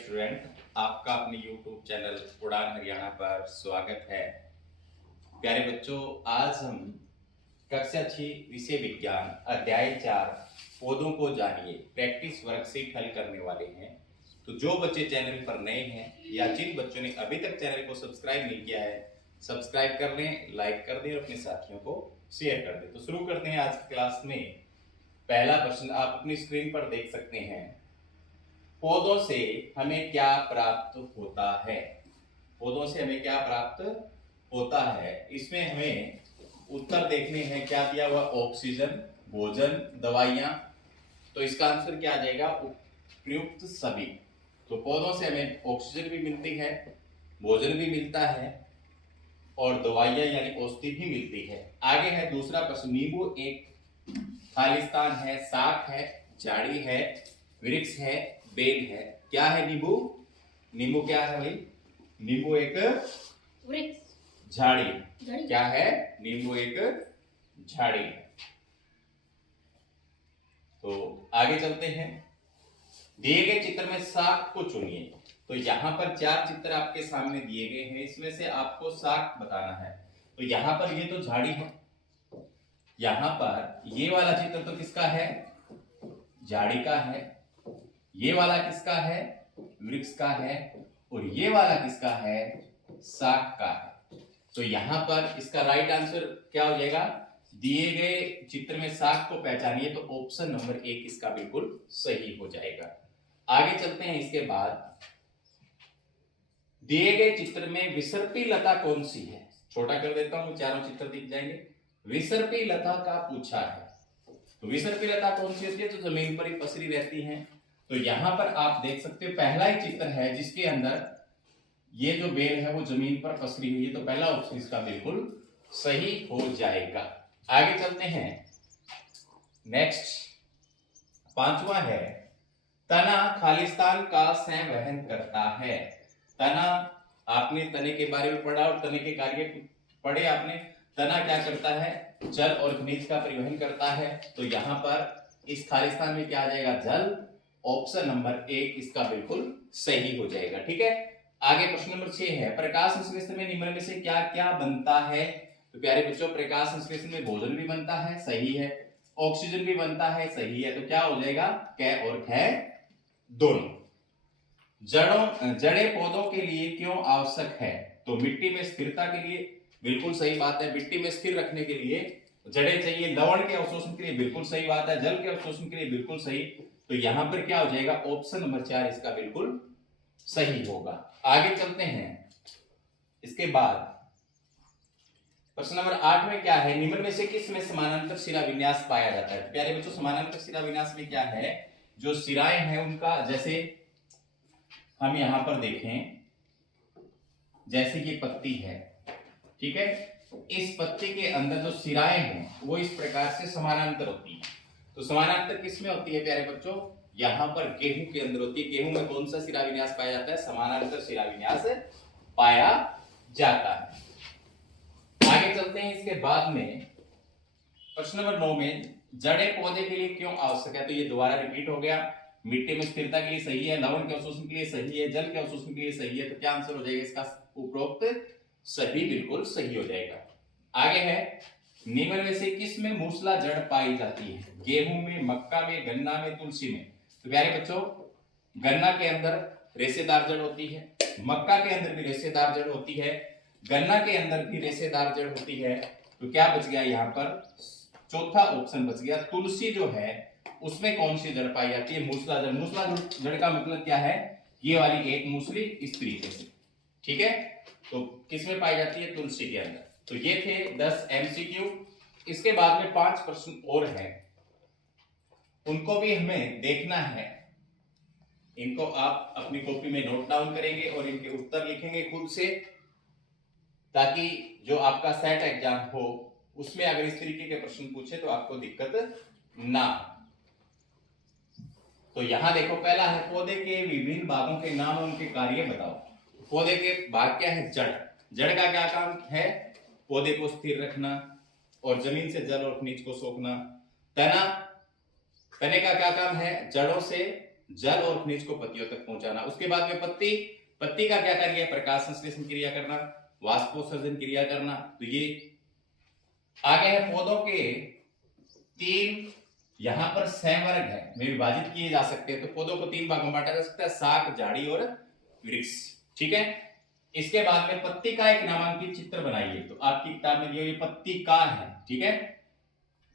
Student, आपका अपने YouTube channel उड़ान हरियाणा पर स्वागत है। प्यारे बच्चों, आज हम कक्षा 6 विषय विज्ञान अध्याय 4 पौधों को जानिए प्रैक्टिस वर्कशीट हल करने वाले हैं। तो जो बच्चे चैनल पर नए हैं या जिन बच्चों ने अभी तक चैनल को सब्सक्राइब नहीं किया है, सब्सक्राइब कर लें, लाइक कर दें और अपने साथियों को शेयर कर दें। तो शुरू करते हैं आज की क्लास में। पहला प्रश्न आप अपनी स्क्रीन पर देख सकते हैं। पौधों से हमें क्या प्राप्त होता है? पौधों से हमें क्या प्राप्त होता है? इसमें हमें उत्तर देखने हैं। क्या दिया हुआ? ऑक्सीजन, भोजन, दवाइयां। तो इसका आंसर क्या आ जाएगा? उपयुक्त सभी। तो पौधों से हमें ऑक्सीजन भी मिलती है, भोजन भी मिलता है और दवाइयां यानी औषधि भी मिलती है। आगे है दूसरा प्रश्न। नींबू एक खालिस्तान है, शाख है, झाड़ी है, वृक्ष है, बेल है। क्या है नींबू? नींबू क्या है भाई? नींबू एक वृक्ष, झाड़ी। क्या है? नींबू एक झाड़ी है। तो आगे चलते हैं। दिए गए चित्र में शाख को चुनिए। तो यहाँ पर 4 चित्र आपके सामने दिए गए हैं, इसमें से आपको शाख बताना है। तो यहाँ पर ये तो झाड़ी है, यहाँ पर ये वाला चित्र तो किसका है? झाड़ी का है। ये वाला किसका है? वृक्ष का है। और ये वाला किसका है? शाख का है। तो यहां पर इसका राइट आंसर क्या हो जाएगा? दिए गए चित्र में शाख को पहचानिए। तो ऑप्शन नंबर 1 इसका बिल्कुल सही हो जाएगा। आगे चलते हैं। इसके बाद दिए गए चित्र में विसर्पी लता कौन सी है? छोटा कर देता हूं, चारों चित्र दिख जाएंगे। विसर्पी लता का पूछा है। तो विसर्पी लता कौन सी होती है? तो जमीन पर ही पसरी रहती है। तो यहां पर आप देख सकते हो पहला ही चित्र है जिसके अंदर ये जो बेल है वो जमीन पर पसरी हुई है। तो पहला ऑप्शन इसका बिल्कुल सही हो जाएगा। आगे चलते हैं। नेक्स्ट 5वां है। तना खालिस्तान का संवहन करता है। तना, आपने तने के बारे में पढ़ा और तने के कार्य पढ़े आपने। तना क्या करता है? जल और खनिज का परिवहन करता है। तो यहां पर इस खालिस्तान में क्या आ जाएगा? जल। ऑप्शन नंबर 1 इसका बिल्कुल सही हो जाएगा। ठीक है। आगे प्रश्न नंबर 6 है। प्रकाश संश्लेषण में निम्न में से क्या क्या बनता है? तो प्यारे बच्चों, प्रकाश संश्लेषण में भोजन भी बनता है, सही है। ऑक्सीजन भी बनता है, सही है। तो क्या हो जाएगा? क और ख दोनों। जड़ें पौधों के लिए क्यों आवश्यक है? तो मिट्टी में स्थिरता के लिए, बिल्कुल सही बात है। मिट्टी में स्थिर रखने के लिए जड़ें चाहिए। लवण के अवशोषण के लिए, बिल्कुल सही बात है। जल के अवशोषण के लिए, बिल्कुल सही। तो यहां पर क्या हो जाएगा? ऑप्शन नंबर 4 इसका बिल्कुल सही होगा। आगे चलते हैं। इसके बाद प्रश्न नंबर 8 में क्या है? निम्न में से किस में समानांतर शिरा विन्यास पाया जाता है? तो प्यारे बच्चों, समानांतर शिरा विन्यास में क्या है? जो शिराएं हैं उनका, जैसे हम यहां पर देखें, जैसे ये पत्ती है, ठीक है। इस पत्ती के अंदर जो शिराएं हैं वो इस प्रकार से समानांतर होती है। तो समानांतर किस में होती है प्यारे बच्चों? यहां पर गेहूं के अंदर होती है। गेहूं में कौन सा शिरा विन्यास पाया जाता है? समानांतर शिरा विन्यास पाया जाता है। आगे चलते हैं। इसके बाद में प्रश्न नंबर 9 में जड़ें पौधे के लिए क्यों आवश्यक है? तो ये दोबारा रिपीट हो गया। मिट्टी में स्थिरता के लिए सही है, लवण के अवशोषण के लिए सही है, जल के अवशोषण के लिए सही है। तो क्या आंसर हो जाएगा इसका? उपरोक्त सभी बिल्कुल सही हो जाएगा। आगे है। निम्न में से किस में मूसला जड़ पाई जाती है? गेहूं में, मक्का में, गन्ना में, तुलसी में। तो प्यारे बच्चों, गन्ना के अंदर रेशेदार जड़ होती है, मक्का के अंदर भी रेशेदार जड़ होती है, गन्ना के अंदर भी रेशेदार जड़ होती है। तो क्या बच गया यहाँ पर? चौथा ऑप्शन बच गया। तुलसी जो है उसमें कौन सी जड़ पाई जाती है? मूसला जड़। मूसला जड़ का मतलब क्या है? ये वाली एक मूसली इस तरीके से, ठीक है। तो किसमें पाई जाती है? तुलसी के अंदर। तो ये थे 10 MCQ। इसके बाद में 5 प्रश्न और हैं, उनको भी हमें देखना है। इनको आप अपनी कॉपी में नोट डाउन करेंगे और इनके उत्तर लिखेंगे खुद से, ताकि जो आपका सेट एग्जाम हो उसमें अगर इस तरीके के प्रश्न पूछे तो आपको दिक्कत ना। तो यहां देखो, पहला है पौधे के विभिन्न भागों के नाम और उनके कार्य बताओ। पौधे के भाग क्या है? जड़। जड़ का क्या काम है? पौधे को स्थिर रखना और जमीन से जल और खनिज को सोखना। तना, तने का क्या काम है? जड़ों से जल और खनिज को पत्तियों तक पहुंचाना। उसके बाद में पत्ती का क्या कार्य है? प्रकाश संश्लेषण क्रिया करना, वाष्पोत्सर्जन क्रिया करना। तो ये आगे है पौधों के 3 यहां पर संवर्ग है में विभाजित किए जा सकते हैं। तो पौधों को 3 भागों में बांटा जा सकता है, शाक, झाड़ी और वृक्ष। ठीक है। इसके बाद में पत्ती का एक नामांकित चित्र बनाइए। तो आपकी किताब में ये पत्ती का है। ठीक है।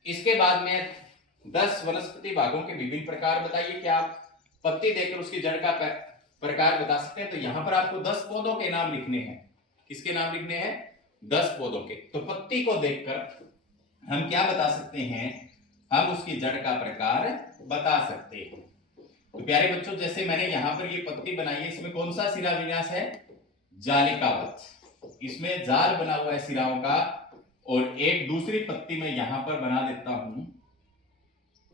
इसके बाद में 10 वनस्पति भागों के विभिन्न प्रकार बताइए। क्या आप पत्ती देखकर उसकी जड़ का प्रकार बता सकते हैं? तो यहां पर आपको 10 पौधों के नाम लिखने हैं। किसके नाम लिखने हैं? 10 पौधों के। तो पत्ती को देखकर हम क्या बता सकते हैं? हम उसकी जड़ का प्रकार बता सकते हैं। तो प्यारे बच्चों, जैसे मैंने यहां पर ये पत्ती बनाई है, इसमें कौन सा सिरा विन्यास है? जालिकावत। इसमें जाल बना हुआ है सिराओं का। और एक दूसरी पत्ती में यहां पर बना देता हूं।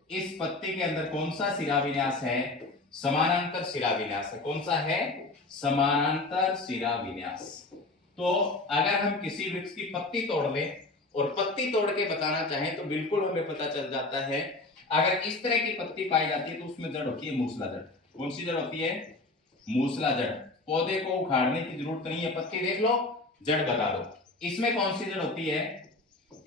इस पत्ती के अंदर कौन सा सिरा विन्यास है? समानांतर सिरा विन्यास है। कौन सा है? समानांतर सिरा विन्यास। तो अगर हम किसी वृक्ष की पत्ती तोड़ लें और पत्ती तोड़ के बताना चाहें तो बिल्कुल हमें पता चल जाता है। अगर इस तरह की पत्ती पाई जाती है तो उसमें जड़ होती है मूसला जड़। कौन सी जड़ होती है? मूसला जड़। पौधे को उखाड़ने की जरूरत नहीं है, पत्ती देख लो, जड़ बता दो। इसमें कौन सी जड़ होती है?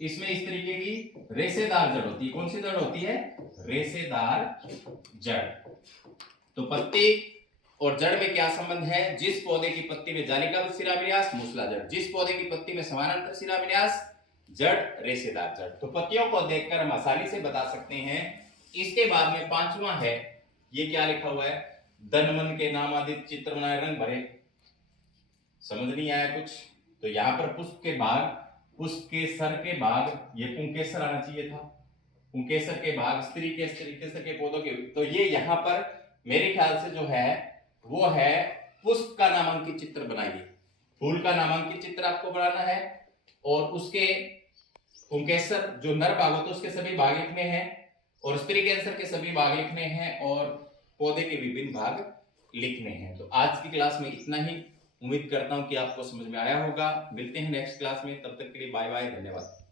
इसमें इस तरीके की रेशेदार जड़ होती है। कौन सी जड़ होती है? रेशेदार जड़। तो पत्ती और जड़ में क्या संबंध है? जिस पौधे की पत्ती में जालिकावत सिरा विन्यास, मूसला जड़। जिस पौधे की पत्ती में समानांतर सिरा विन्यास, जड़, रेशेदार जड़। तो पत्तियों को देखकर हम आसानी से बता सकते हैं। इसके बाद में 5वां है, ये क्या लिखा हुआ है? धनवन के नामादित चित्र बनाए, रंग भरे। समझ नहीं आया कुछ? तो यहां पर पुष्प के भाग, पुष्प के सर के भाग, ये पुंकेसर आना चाहिए था। पुंकेसर के भाग, स्त्री के पौधों के। तो ये यहां पर मेरे ख्याल से जो है वो है पुष्प का नामांकित चित्र बनाइए। फूल का नामांकित चित्र आपको बनाना है और उसके पुंकेसर जो नर भाग होते हैं उसके सभी भाग लिखने हैं और स्त्री कैंसर के सभी भाग लिखने हैं और पौधे के विभिन्न भाग लिखने हैं। तो आज की क्लास में इतना ही। उम्मीद करता हूं कि आपको समझ में आया होगा। मिलते हैं नेक्स्ट क्लास में, तब तक के लिए बाय बाय, धन्यवाद।